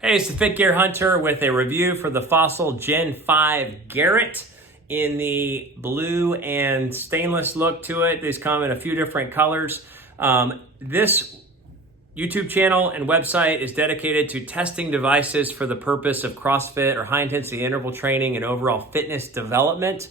Hey, it's the Fit Gear Hunter with a review for the Fossil Gen 5 Garrett in the blue and stainless look to it. These come in a few different colors. This YouTube channel and website is dedicated to testing devices for the purpose of CrossFit or high intensity interval training and overall fitness development.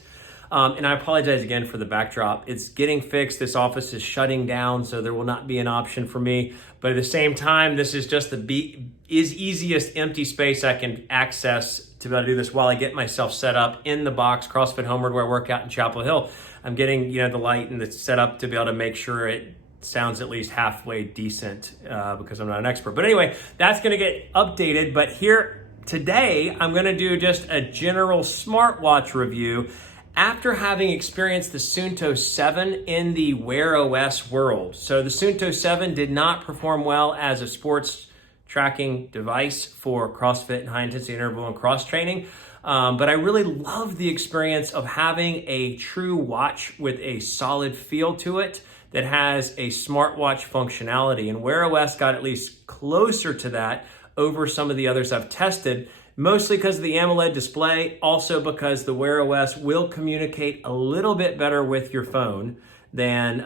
And I apologize again for the backdrop. It's getting fixed. This office is shutting down, so there will not be an option for me. But at the same time, this is just the easiest empty space I can access to be able to do this while I get myself set up in the box, CrossFit Homeward, where I work out in Chapel Hill. I'm getting the light and the setup to be able to make sure it sounds at least halfway decent because I'm not an expert. But anyway, that's going to get updated. But here today, I'm going to do just a general smartwatch review after having experienced the Suunto 7 in the Wear OS world. So the Suunto 7 did not perform well as a sports tracking device for CrossFit and high intensity interval and cross training. But I really love the experience of having a true watch with a solid feel to it that has a smartwatch functionality. And Wear OS got at least closer to that over some of the others I've tested, mostly because of the AMOLED display, also because the Wear OS will communicate a little bit better with your phone than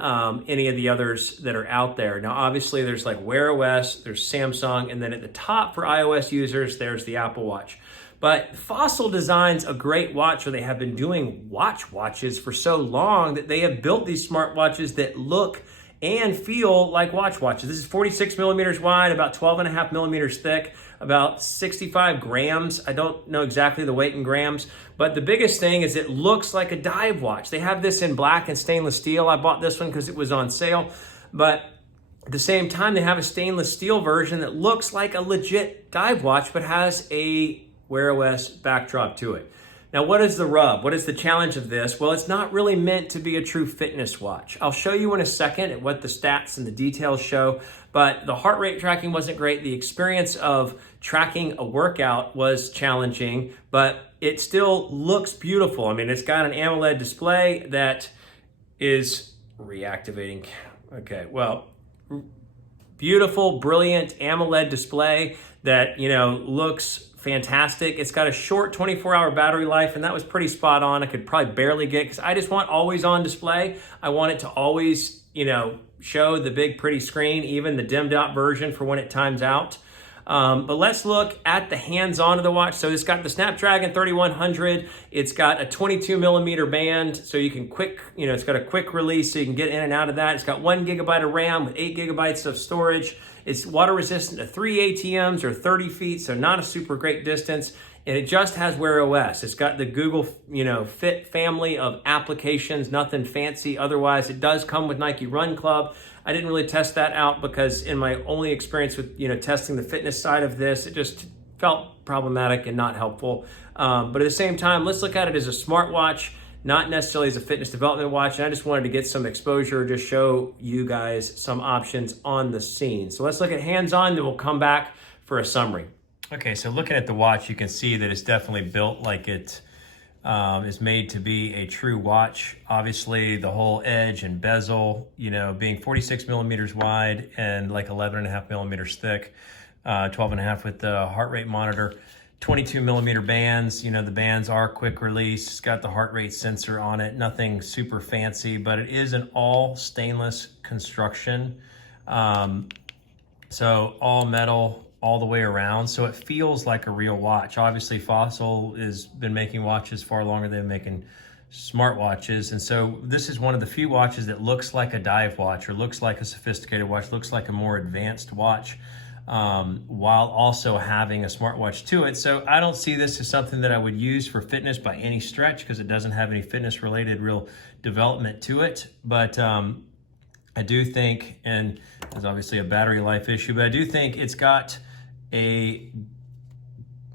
any of the others that are out there. Now, obviously, there's like Wear OS, there's Samsung, and then at the top for iOS users, there's the Apple Watch. But Fossil designs a great watch, or they have been doing watches for so long that they have built these smartwatches that look and feel like watches. This is 46 millimeters wide, about 12.5 millimeters thick, about 65 grams. I don't know exactly the weight in grams, but the biggest thing is it looks like a dive watch. They have this in black and stainless steel. I bought this one because it was on sale, but at the same time, they have a stainless steel version that looks like a legit dive watch, but has a Wear OS backdrop to it. Now, what is the rub? What is the challenge of this? Well, it's not really meant to be a true fitness watch. I'll show you in a second at what the stats and the details show, but the heart rate tracking wasn't great. The experience of tracking a workout was challenging, but it still looks beautiful. I mean, it's got an AMOLED display that is reactivating. Okay, well, beautiful, brilliant AMOLED display that, looks fantastic. It's got a short 24-hour battery life, and that was pretty spot on. I could probably barely get, because I just want always on display. I want it to always, show the big pretty screen, even the dimmed out version for when it times out. But let's look at the hands-on of the watch. So it's got the Snapdragon 3100. It's got a 22 millimeter band, so you can it's got a quick release, so you can get in and out of that. It's got 1 gigabyte of RAM with 8 gigabytes of storage. It's water resistant to 3 ATMs or 30 feet, so not a super great distance. And it just has Wear OS. It's got the Google, Fit family of applications, nothing fancy otherwise. It does come with Nike Run Club. I didn't really test that out because in my only experience with, testing the fitness side of this, it just felt problematic and not helpful. But at the same time, let's look at it as a smartwatch, not necessarily as a fitness development watch. And I just wanted to get some exposure, just show you guys some options on the scene. So let's look at hands-on, then we'll come back for a summary. Okay, so looking at the watch, you can see that it's definitely built like it is made to be a true watch. Obviously, the whole edge and bezel, being 46 millimeters wide and like 11.5 millimeters thick, 12.5 with the heart rate monitor, 22 millimeter bands. The bands are quick release. It's got the heart rate sensor on it. Nothing super fancy, but it is an all stainless construction. So all metal all the way around, so it feels like a real watch. Obviously, Fossil has been making watches far longer than making smartwatches, and so this is one of the few watches that looks like a dive watch, or looks like a sophisticated watch, looks like a more advanced watch, while also having a smartwatch to it. So I don't see this as something that I would use for fitness by any stretch, because it doesn't have any fitness related real development to it. But I do think, and there's obviously a battery life issue, but I do think it's got a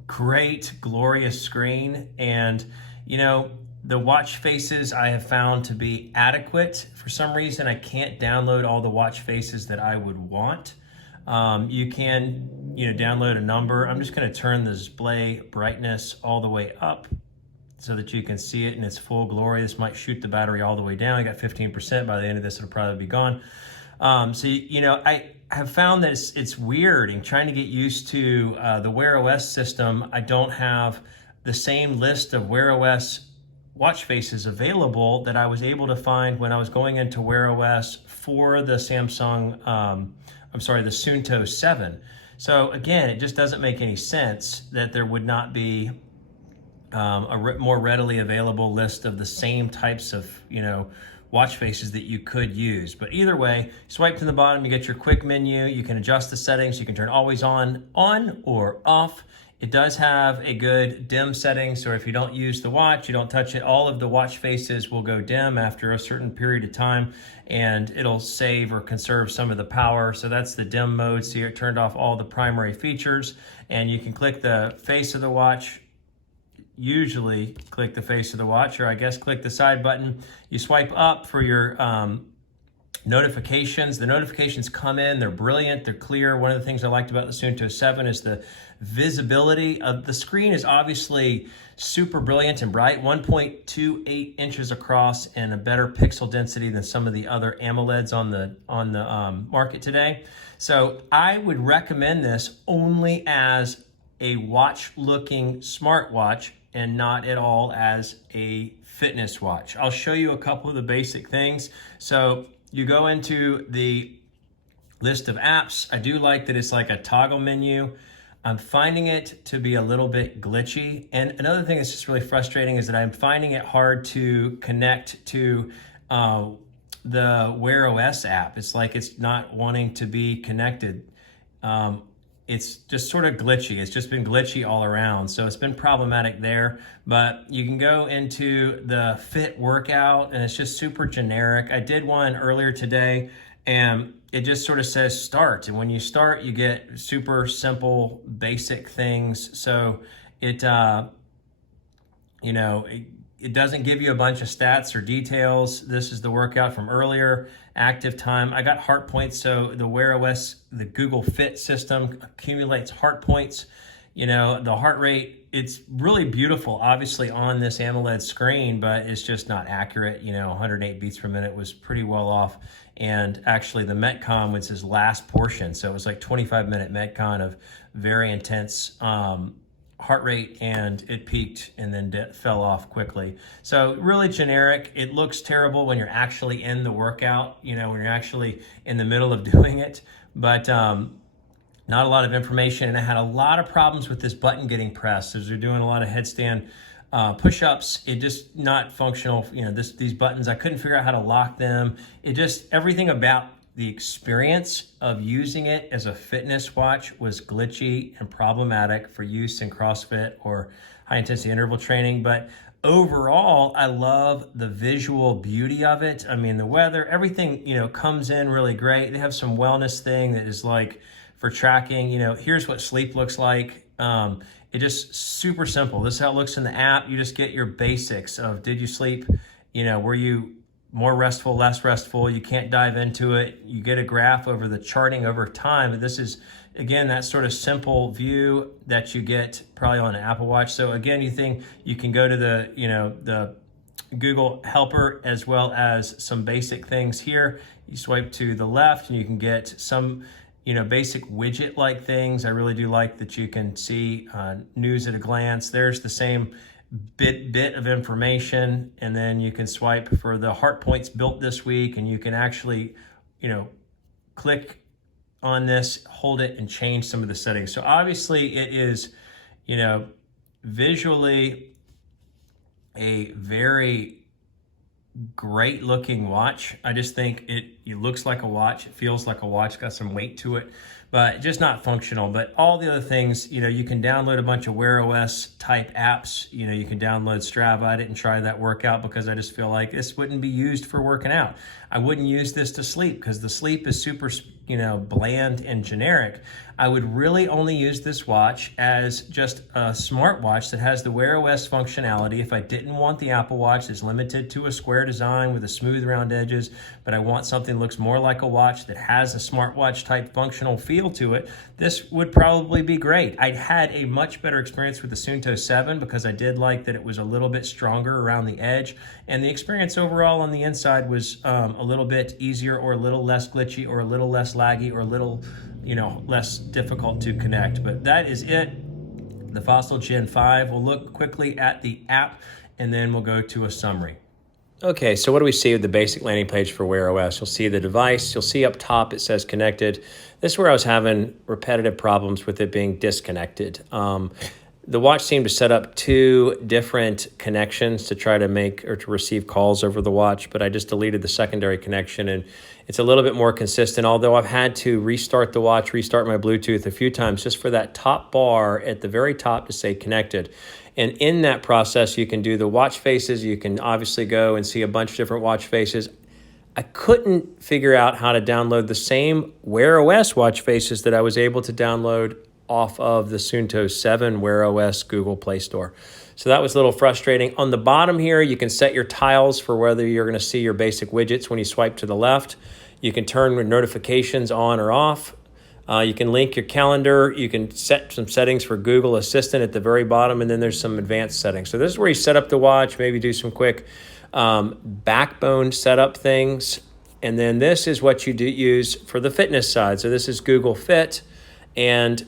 great, glorious screen. And, the watch faces I have found to be adequate. For some reason, I can't download all the watch faces that I would want. You can, download a number. I'm just going to turn the display brightness all the way up so that you can see it in its full glory. This might shoot the battery all the way down. I got 15%. By the end of this, it'll probably be gone. So, have found that it's weird and trying to get used to the Wear OS system. I don't have the same list of Wear OS watch faces available that I was able to find when I was going into Wear OS for the Samsung, the Suunto 7. So again, it just doesn't make any sense that there would not be more readily available list of the same types of, watch faces that you could use. But either way, swipe to the bottom, you get your quick menu. You can adjust the settings. You can turn always on or off. It does have a good dim setting, so if you don't use the watch, you don't touch it, all of the watch faces will go dim after a certain period of time, and it'll save or conserve some of the power. So that's the dim mode. So it turned off all the primary features, and you can click the face of the watch. Usually click the face of the watch, or I guess click the side button. You swipe up for your notifications. The notifications come in, they're brilliant, they're clear. One of the things I liked about the Suunto 7 is the visibility of the screen is obviously super brilliant and bright, 1.28 inches across and a better pixel density than some of the other AMOLEDs on the market today. So I would recommend this only as a watch-looking smartwatch and not at all as a fitness watch. I'll show you a couple of the basic things. So you go into the list of apps. I do like that it's like a toggle menu. I'm finding it to be a little bit glitchy. And another thing that's just really frustrating is that I'm finding it hard to connect to the Wear OS app. It's like it's not wanting to be connected. It's just sort of glitchy. It's just been glitchy all around. So it's been problematic there, but you can go into the fit workout and it's just super generic. I did one earlier today and it just sort of says start. And when you start, you get super simple, basic things. So it, it doesn't give you a bunch of stats or details. This is the workout from earlier, active time. I got heart points, so the Wear OS, the Google Fit system accumulates heart points. The heart rate, it's really beautiful, obviously on this AMOLED screen, but it's just not accurate. 108 beats per minute was pretty well off. And actually the Metcon was his last portion. So it was like 25-minute Metcon of very intense heart rate, and it peaked and then fell off quickly. So really generic. It looks terrible when you're actually in the workout, when you're actually in the middle of doing it, but not a lot of information. And I had a lot of problems with this button getting pressed as they're doing a lot of headstand push-ups. It just not functional. These buttons, I couldn't figure out how to lock them. Everything about the experience of using it as a fitness watch was glitchy and problematic for use in CrossFit or high-intensity interval training. But overall, I love the visual beauty of it. I mean, the weather, everything, comes in really great. They have some wellness thing that is like for tracking, here's what sleep looks like. It just super simple. This is how it looks in the app. You just get your basics of, did you sleep? Were you more restful, less restful? You can't dive into it. You get a graph over the charting over time. But this is, again, that sort of simple view that you get probably on an Apple Watch. So again, you can go to the Google helper as well as some basic things here. You swipe to the left and you can get some basic widget-like things. I really do like that you can see news at a glance. There's the same bit of information, and then you can swipe for the heart points built this week, and you can actually, click on this, hold it, and change some of the settings. So obviously it is, visually a very great looking watch. I just think it looks like a watch. It feels like a watch, got some weight to it, but just not functional. But all the other things, you can download a bunch of Wear OS type apps. You can download Strava. I didn't try that workout because I just feel like this wouldn't be used for working out. I wouldn't use this to sleep because the sleep is super, bland and generic. I would really only use this watch as just a smartwatch that has the Wear OS functionality. If I didn't want the Apple Watch that's limited to a square design with a smooth round edges, but I want something that looks more like a watch that has a smartwatch type functional feel to it, this would probably be great. I had a much better experience with the Suunto 7 because I did like that it was a little bit stronger around the edge, and the experience overall on the inside was a little bit easier or a little less glitchy or a little less laggy or a little less difficult to connect. But that is it, the Fossil Gen 5. We'll look quickly at the app and then we'll go to a summary. Okay, so what do we see with the basic landing page for Wear OS? You'll see the device, you'll see up top it says connected. This is where I was having repetitive problems with it being disconnected. The watch seemed to set up 2 different connections to try to make or to receive calls over the watch, but I just deleted the secondary connection and it's a little bit more consistent, although I've had to restart the watch, restart my Bluetooth a few times just for that top bar at the very top to say connected. And in that process, you can do the watch faces. You can obviously go and see a bunch of different watch faces. I couldn't figure out how to download the same Wear OS watch faces that I was able to download off of the Suunto 7 Wear OS Google Play Store. So that was a little frustrating. On the bottom here, you can set your tiles for whether you're going to see your basic widgets when you swipe to the left. You can turn notifications on or off. You can link your calendar. You can set some settings for Google Assistant at the very bottom, and then there's some advanced settings. So this is where you set up the watch, maybe do some quick backbone setup things. And then this is what you do use for the fitness side. So this is Google Fit, and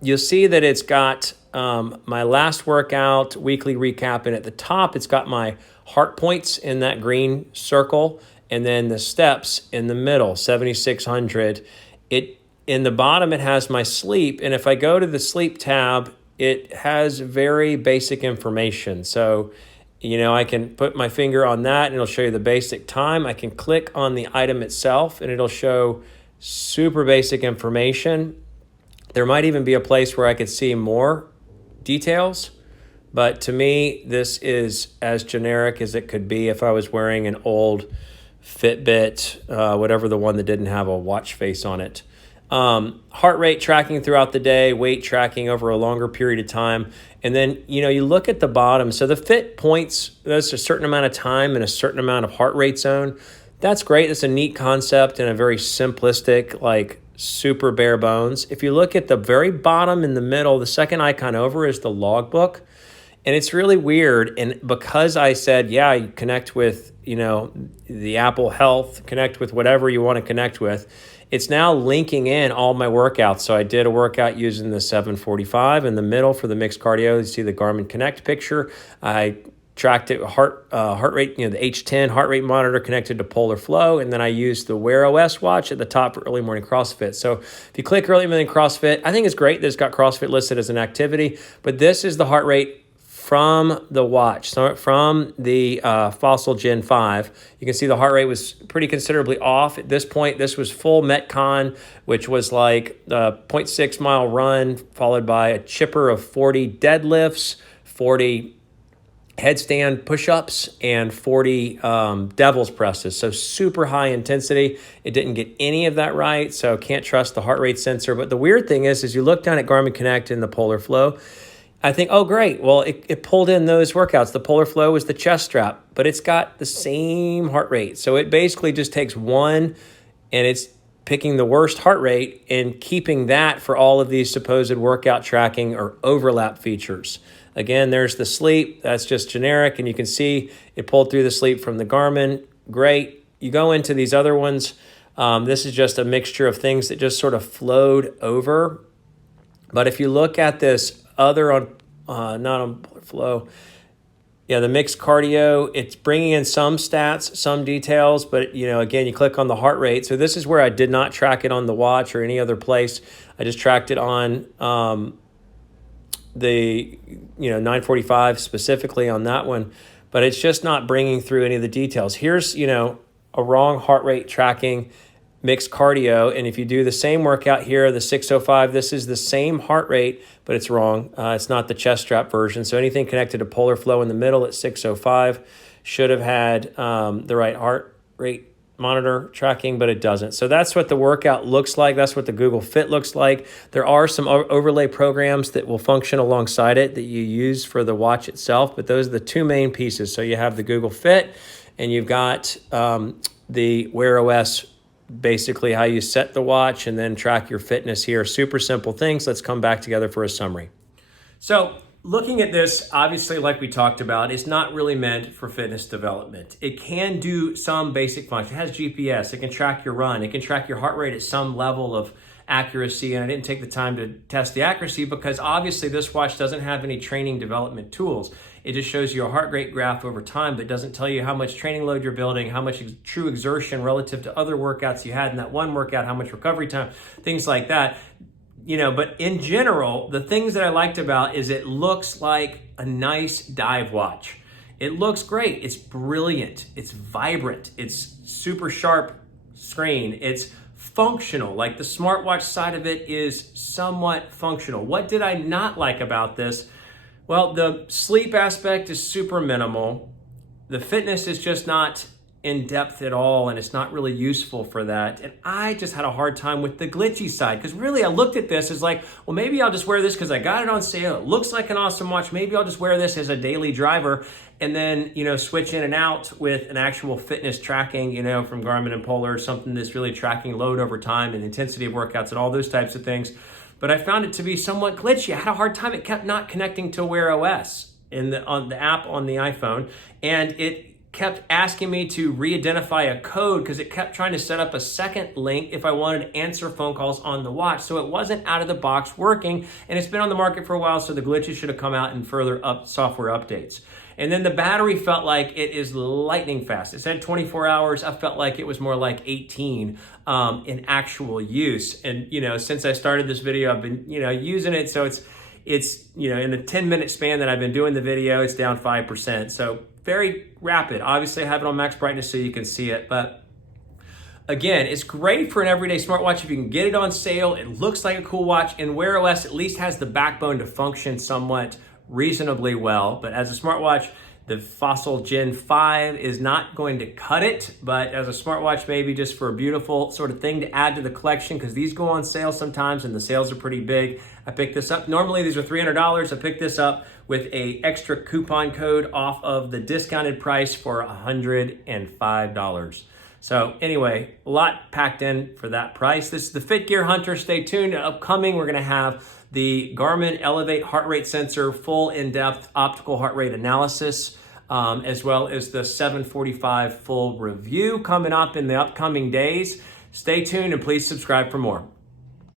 you'll see that it's got my last workout, weekly recap, and at the top it's got my heart points in that green circle, and then the steps in the middle, 7,600. In the bottom it has my sleep, and if I go to the sleep tab, it has very basic information. So, I can put my finger on that and it'll show you the basic time. I can click on the item itself and it'll show super basic information. There might even be a place where I could see more details, but to me, this is as generic as it could be if I was wearing an old Fitbit, whatever the one that didn't have a watch face on it. Heart rate tracking throughout the day, weight tracking over a longer period of time. And then, you look at the bottom. So the Fit points, that's a certain amount of time and a certain amount of heart rate zone. That's great. That's a neat concept and a very simplistic, super bare bones. If you look at the very bottom in the middle, the second icon over is the logbook. And it's really weird. And because I said, you connect with, the Apple Health, connect with whatever you want to connect with, it's now linking in all my workouts. So I did a workout using the 745 in the middle for the mixed cardio. You see the Garmin Connect picture. I tracked it heart rate, the H10 heart rate monitor connected to Polar Flow, and then I used the Wear OS watch at the top for early morning CrossFit. So if you click early morning CrossFit, I think it's great that it's got CrossFit listed as an activity, but this is the heart rate from the watch, so from the Fossil Gen 5. You can see the heart rate was pretty considerably off. At this point, this was full Metcon, which was like a 0.6 mile run, followed by a chipper of 40 deadlifts, 40 headstand push-ups, and 40 devil's presses. So super high intensity. It didn't get any of that right, so can't trust the heart rate sensor. But the weird thing is you look down at Garmin Connect in the Polar Flow, I think, oh, great. Well, it pulled in those workouts. The Polar Flow was the chest strap, but it's got the same heart rate. So it basically just takes one, and it's picking the worst heart rate and keeping that for all of these supposed workout tracking or overlap features. Again, there's the sleep. That's just generic, and you can see it pulled through the sleep from the Garmin. Great. You go into these other ones. This is just a mixture of things that just sort of flowed over. But if you look at this other not on Polar Flow, the mixed cardio, it's bringing in some stats, some details, but again, you click on the heart rate. So this is where I did not track it on the watch or any other place. I just tracked it on the 945 specifically on that one, but it's just not bringing through any of the details. Here's a wrong heart rate tracking mixed cardio, and if you do the same workout here, the 605, this is the same heart rate, but it's wrong. It's not the chest strap version. So anything connected to Polar Flow in the middle at 605 should have had the right heart rate monitor tracking, but it doesn't. So that's what the workout looks like. That's what the Google Fit looks like. There are some overlay programs that will function alongside it that you use for the watch itself, but those are the two main pieces. So you have the Google Fit and you've got the Wear OS, basically how you set the watch and then track your fitness here. Super simple things. Let's come back together for a summary. So looking at this, obviously, like we talked about, it's not really meant for fitness development. It can do some basic function. It has GPS. It can track your run. It can track your heart rate at some level of accuracy. And I didn't take the time to test the accuracy because obviously this watch doesn't have any training development tools. It just shows you a heart rate graph over time, but doesn't tell you how much training load you're building, how much true exertion relative to other workouts you had in that one workout, how much recovery time, things like that. But in general, the things that I liked about is it looks like a nice dive watch. It looks great. It's brilliant. It's vibrant. It's super sharp screen. It's functional. Like the smartwatch side of it is somewhat functional. What did I not like about this? Well, the sleep aspect is super minimal. The fitness is just not in depth at all, and it's not really useful for that. And I just had a hard time with the glitchy side because really I looked at this as like, well, maybe I'll just wear this because I got it on sale. It looks like an awesome watch. Maybe I'll just wear this as a daily driver and then, switch in and out with an actual fitness tracking, from Garmin and Polar, something that's really tracking load over time and intensity of workouts and all those types of things. But I found it to be somewhat glitchy. I had a hard time. It kept not connecting to Wear OS on the app on the iPhone, and it kept asking me to re-identify a code because it kept trying to set up a second link if I wanted to answer phone calls on the watch. So it wasn't out of the box working, and it's been on the market for a while, so the glitches should have come out in further software updates. And then the battery felt like it is lightning fast. It said 24 hours. I felt like it was more like 18 in actual use. And, since I started this video, I've been, using it. So it's in the 10-minute span that I've been doing the video, it's down 5%. So very rapid. Obviously, I have it on max brightness so you can see it. But again, it's great for an everyday smartwatch if you can get it on sale. It looks like a cool watch. And Wear OS at least has the backbone to function somewhat reasonably well. But as a smartwatch, the Fossil Gen 5 is not going to cut it, but as a smartwatch, maybe just for a beautiful sort of thing to add to the collection, because these go on sale sometimes and the sales are pretty big. I picked this up. Normally these are $300. I picked this up with a extra coupon code off of the discounted price for $105. So anyway, a lot packed in for that price. This is the Fit Gear Hunter. Stay tuned. Upcoming, we're going to have the Garmin Elevate heart rate sensor, full in-depth optical heart rate analysis, as well as the 745 full review coming up in the upcoming days. Stay tuned and please subscribe for more.